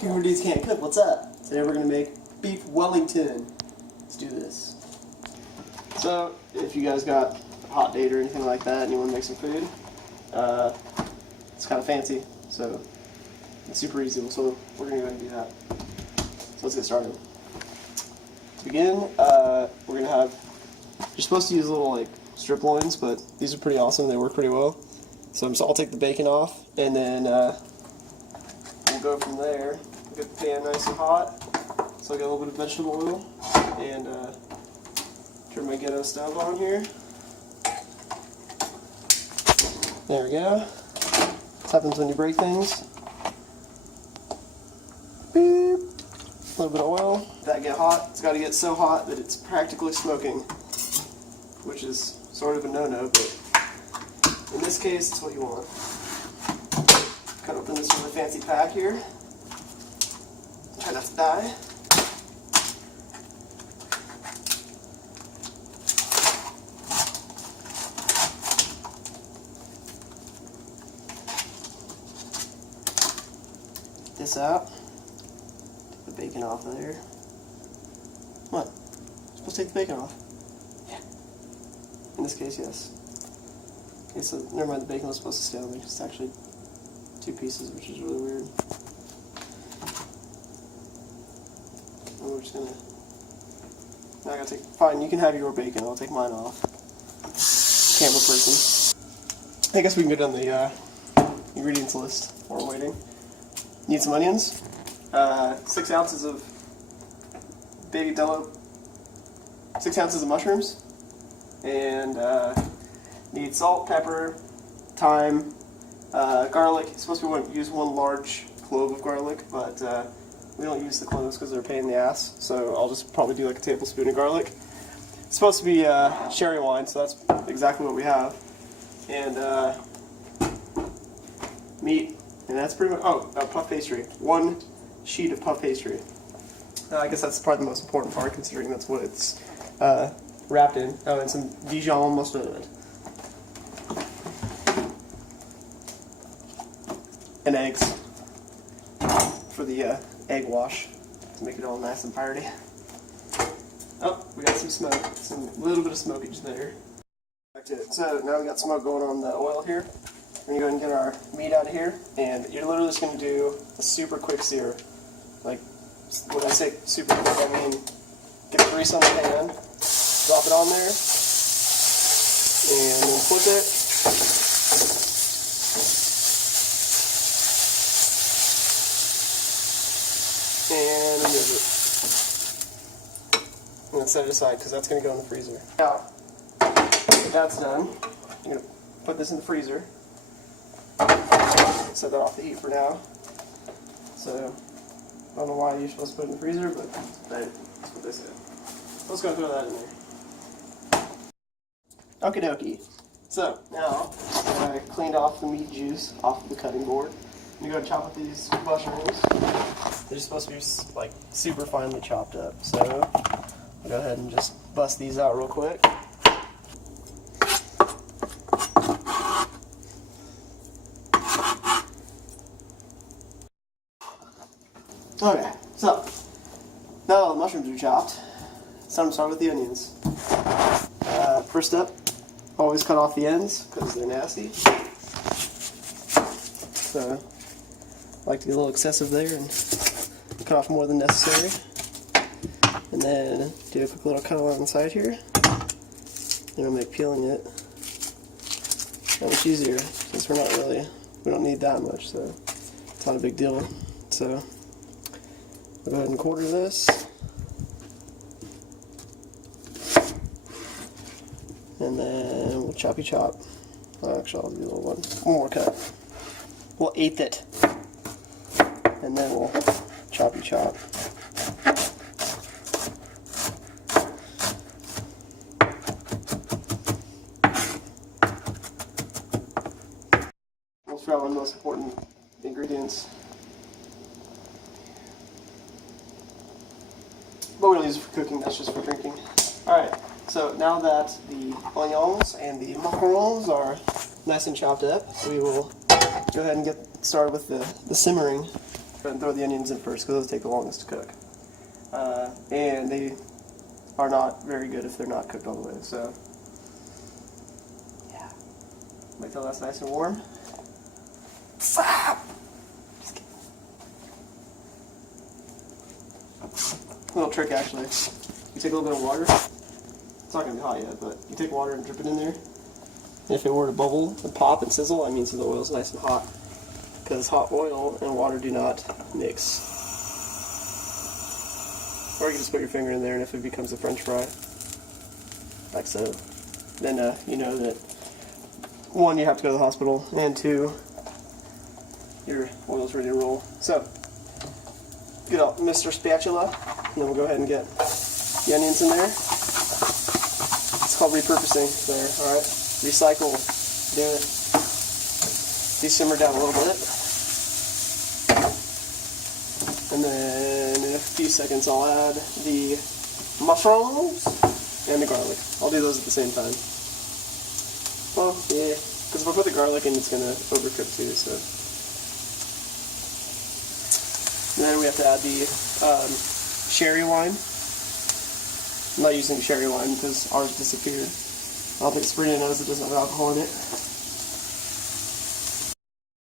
Camera Dudes Can't Cook, what's up? Today we're going to make beef Wellington. Let's do this. So, if you guys got a hot date or anything like that and you want to make some food, it's kind of fancy, so it's super easy, so we're going to go ahead and do that. So let's get started. To begin, we're going to have, you're supposed to use little like strip loins, but these are pretty awesome, they work pretty well. So I'll take the bacon off, and then we'll go from there. Get the pan nice and hot, so I got a little bit of vegetable oil, and turn my ghetto stove on here. There we go. This happens when you break things. Beep. A little bit of oil. That get hot. It's got to get so hot that it's practically smoking, which is sort of a no-no, but in this case, it's what you want. Cut open this really fancy pack here. Try not to die. Get this out. Take the bacon off of there. What? You're supposed to take the bacon off? Yeah. In this case, yes. Okay, so never mind, the bacon was supposed to stay on there. It's actually two pieces, which is really weird. And we're just gonna. Now I gotta take. Fine, you can have your bacon. I'll take mine off. Camera person. I guess we can go down the ingredients list while we're waiting. Need some onions. 6 ounces of baby Dello. 6 ounces of mushrooms. And need salt, pepper, thyme, garlic. It's supposed to be use 1 large clove of garlic, but we don't use the cloves because they're a pain in the ass, so I'll just probably do like a tablespoon of garlic. It's supposed to be sherry wine, so that's exactly what we have. And meat, and that's pretty much, puff pastry. 1 sheet of puff pastry. I guess that's probably the most important part, considering that's what it's wrapped in. Oh, and some Dijon mustard. And eggs for the egg wash to make it all nice and party. Oh, we got some smoke, little bit of smokage there. Back to it. So now we got smoke going on the oil here. We're gonna go ahead and get our meat out of here, and you're literally just gonna do a super quick sear. Like when I say super quick, I mean get the grease on the pan, drop it on there, and then flip it. And remove it. And then set it aside because that's going to go in the freezer. Now, if that's done, I'm going to put this in the freezer. Set that off the heat for now. So, I don't know why you're supposed to put it in the freezer, but that's what they said. Let's go throw that in there. Okie dokie. So, now, I cleaned off the meat juice off of the cutting board. I'm going to go chop up these mushrooms. They're supposed to be like super finely chopped up, so I'll go ahead and just bust these out real quick. Okay, so now all the mushrooms are chopped, it's time to start with the onions. First up, always cut off the ends because they're nasty. So I like to get a little excessive there and cut off more than necessary, and then do a quick little cut along the side here, and it'll make peeling it that much easier since we don't need that much, so it's not a big deal. So I'll go ahead and quarter this, and then we'll choppy chop. Actually, I'll do a little one more cut. We'll 1/8 it, and then we'll choppy chop. Let's try one of the most important ingredients. But we don't use it for cooking, that's just for drinking. Alright, so now that the onions and the macarons are nice and chopped up, we will go ahead and get started with the simmering ahead and throw the onions in first because those take the longest to cook. And they are not very good if they're not cooked all the way. So, yeah. Wait till that's nice and warm. Just kidding. A little trick actually. You take a little bit of water. It's not going to be hot yet, but you take water and drip it in there. And if it were to bubble and pop and sizzle, that means that the oil's nice and hot. Because hot oil and water do not mix. Or you can just put your finger in there, and if it becomes a French fry, like so, then you know that, one, you have to go to the hospital, and two, your oil's ready to roll. So, get out Mr. Spatula, and then we'll go ahead and get the onions in there. It's called repurposing there, alright? Recycle, do it. These simmer down a little bit. And then in a few seconds I'll add the mushrooms and the garlic. I'll do those at the same time. Well, yeah, because if I put the garlic in, it's going to overcook too, so. And then we have to add the sherry wine. I'm not using sherry wine because ours disappeared. I don't think Sabrina knows it doesn't have alcohol in it.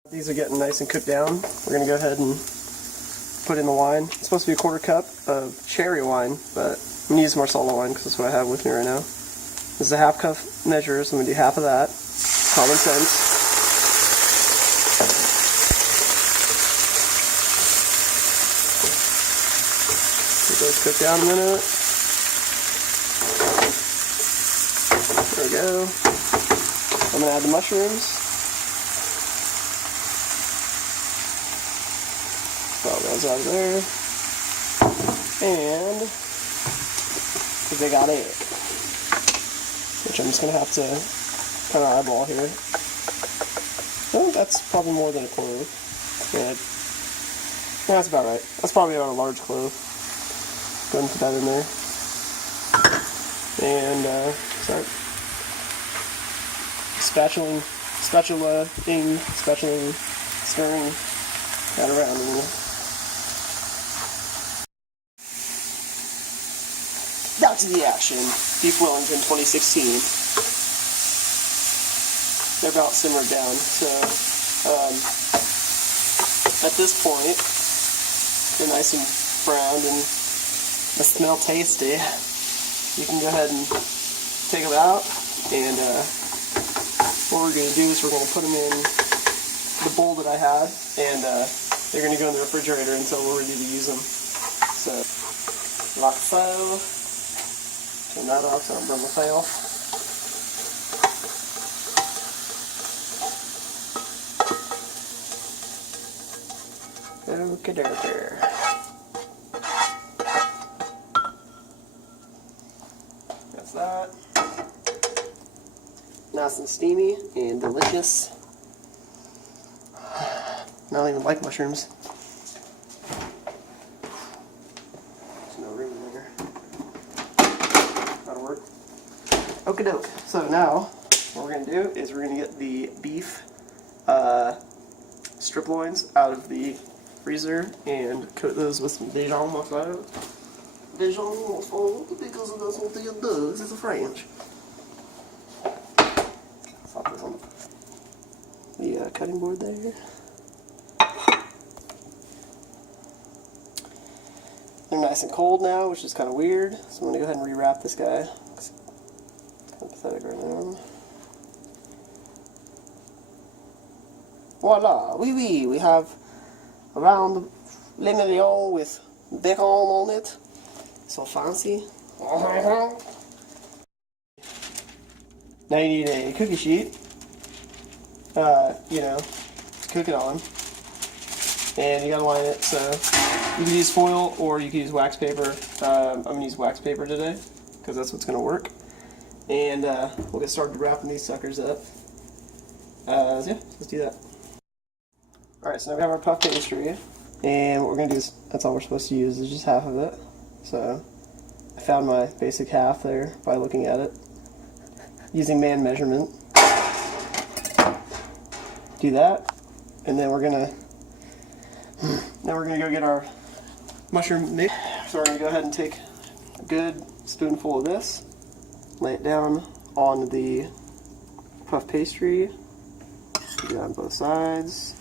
These are getting nice and cooked down. We're going to go ahead and put in the wine. It's supposed to be a 1/4 cup of cherry wine, but I'm going to use Marsala wine because that's what I have with me right now. This is a 1/2 cup measure, so I'm going to do half of that. Common sense. Let those cook down a minute. There we go. I'm going to add the mushrooms. Throw those out of there. And because they got egg, which I'm just going to have to kind of eyeball here. Oh, that's probably more than a clove. Good. Yeah, that's about right. That's probably about a large clove. Go ahead and put that in there. And start spatulaing, stirring that around a little. Back to the action. Beef Wellington 2016. They're about simmered down, so at this point they're nice and browned and they smell tasty. You can go ahead and take them out, and what we're going to do is we're going to put them in the bowl that I had, and they're going to go in the refrigerator until we're ready to use them. So, like so. Turn that off so I don't burn myself. Okay, there. That's that. Nice and steamy and delicious. I don't even like mushrooms. There's no room in there. That'll work. Okie doke. So now, what we're going to do is we're going to get the beef strip loins out of the freezer and coat those with some Dijon masala. Dijon masala, because that's what it does. It's a French. Stop this on the cutting board there. They're nice and cold now, which is kind of weird. So I'm going to go ahead and rewrap this guy. It's kind of pathetic right now. Voila! Oui, we have a round le million with bacon on it. So fancy. Now you need a cookie sheet, you know, to cook it on. And you gotta line it, so you can use foil or you can use wax paper. I'm gonna use wax paper today, because that's what's gonna work. And we'll get started wrapping these suckers up. So yeah, let's do that. Alright, so now we have our puff pastry, and what we're gonna do is, that's all we're supposed to use, is just half of it. So, I found my basic half there by looking at it, using man measurement. Do that, and then we're gonna Now we're going to go get our mushroom mix. So we're going to go ahead and take a good spoonful of this, lay it down on the puff pastry, do that on both sides.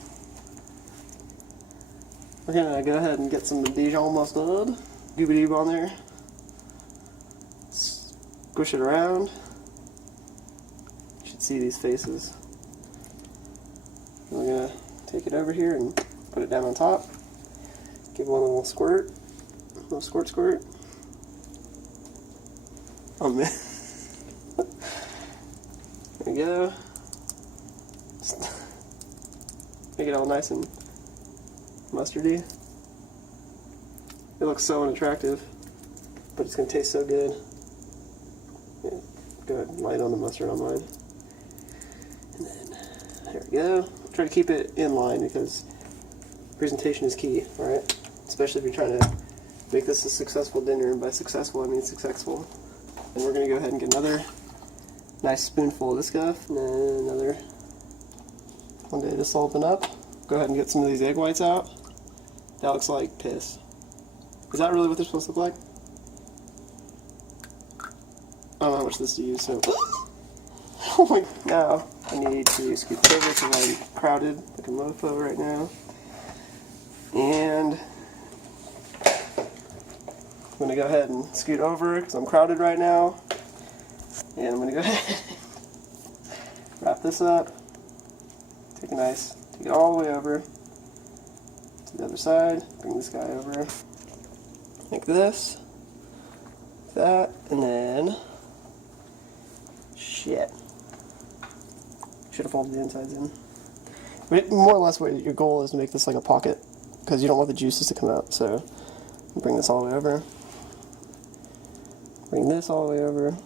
We're going to go ahead and get some Dijon mustard, gooby-doob on there, squish it around. You should see these faces. And we're going to take it over here and put it down on top. Give one a little squirt. A little squirt squirt. Oh man. There we go. Make it all nice and mustardy. It looks so unattractive, but it's going to taste so good. Yeah, go ahead and light on the mustard on mine. And then, there we go. Try to keep it in line because presentation is key, alright? Especially if you're trying to make this a successful dinner, and by successful I mean successful. And we're going to go ahead and get another nice spoonful of this stuff, and then another. One day this will open up. Go ahead and get some of these egg whites out. That looks like piss. Is that really what they're supposed to look like? I don't know how much this to use, so. Oh my, now I need to scoop it over because I'm crowded like a mofo right now. And I'm going to go ahead and scoot over because I'm crowded right now. And I'm going to go ahead and wrap this up. Take it all the way over to the other side. Bring this guy over. Like this. Like that. And then, shit. Should have folded the insides in. But more or less, what your goal is to make this like a pocket, because you don't want the juices to come out. So, bring this all the way over. Bring this all the way over.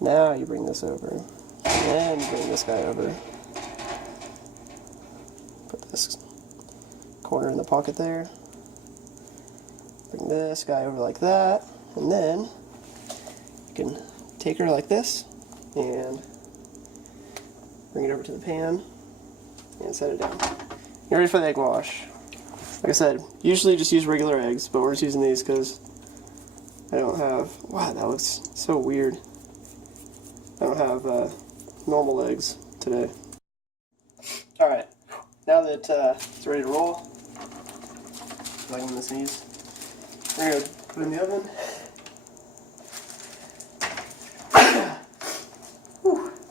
Now you bring this over. And you bring this guy over. Put this corner in the pocket there. Bring this guy over like that. And then you can take her like this and bring it over to the pan and set it down. You're ready for the egg wash. Like I said, usually just use regular eggs, but we're just using these because I don't have, wow, that looks so weird. I don't have normal eggs today. Alright, now that it's ready to roll, like I'm going to sneeze, we're going to put it in the oven.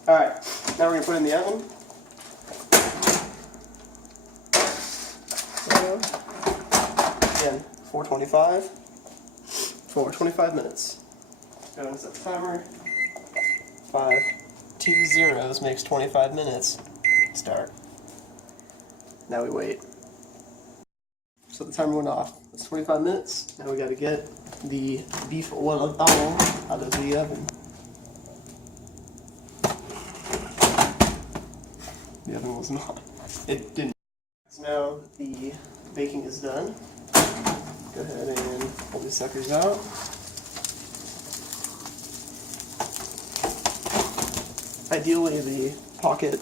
Alright, now we're going to put it in the oven. So, again, 425 for 25 minutes. Go ahead and set the timer. 5, 2 zeros makes 25 minutes. Start. Now we wait. So the timer went off. It's 25 minutes. Now we got to get the beef Wellington out of the oven. The oven was not. It didn't. So now the baking is done. Go ahead and pull these suckers out. Ideally, the pocket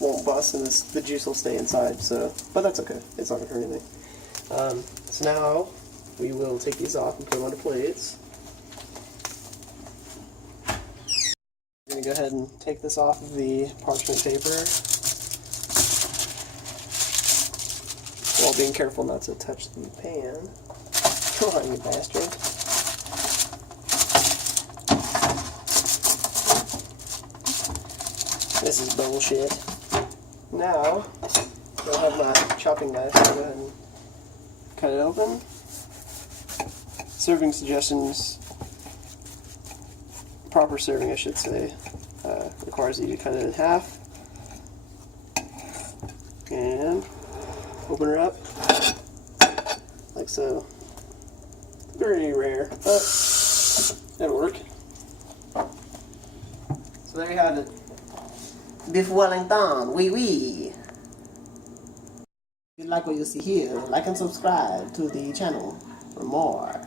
won't bust and the juice will stay inside. So, but that's okay. It's not going to hurt anything. So now we will take these off and put them onto plates. I'm going to go ahead and take this off of the parchment paper, while being careful not to touch the pan. Come on, you bastard. This is bullshit. Now, I have my chopping knife. I'll go ahead and cut it open. Serving suggestions, proper serving I should say, requires you to cut it in half. And open her up, like so. Very rare, but it'll work. So there you have it. Beef Wellington, oui oui. If you like what you see here, like and subscribe to the channel for more.